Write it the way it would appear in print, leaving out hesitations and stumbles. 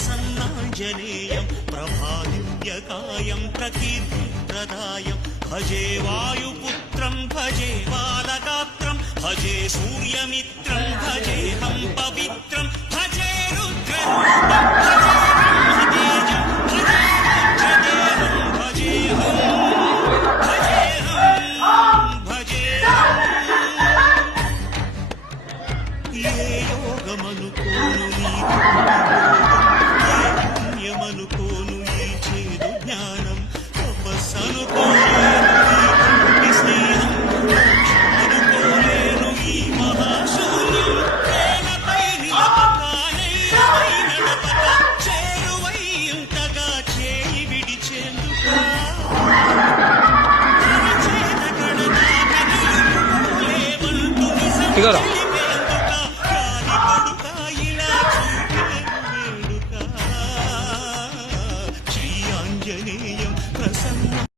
प्रसन्नाञ्जनेयं प्रभादिव्यकायं प्रकीर्तिप्रदायं भजे वायुपुत्रं भजे बालगात्रं भजे सूर्यमित्रं भजेऽहं पवित्रं भजे रुद्ररूपं भजे ब्रह्मतेजं भजे वज्रदेहं ये योगमनुकोनु पुण्यमनुकोनु ये चेदु ज्ञानं तपस्सनुकोलेनु स्नेहं मोक्षमनुकोलेनु ఈ మహాశూన్యం ప్రేమపై నిలపకానై నడపక చేరువై ఇంతగా చేయి విడిచేందుకు చేత కడదాక నిలుపుకోలేవంటూ నిజం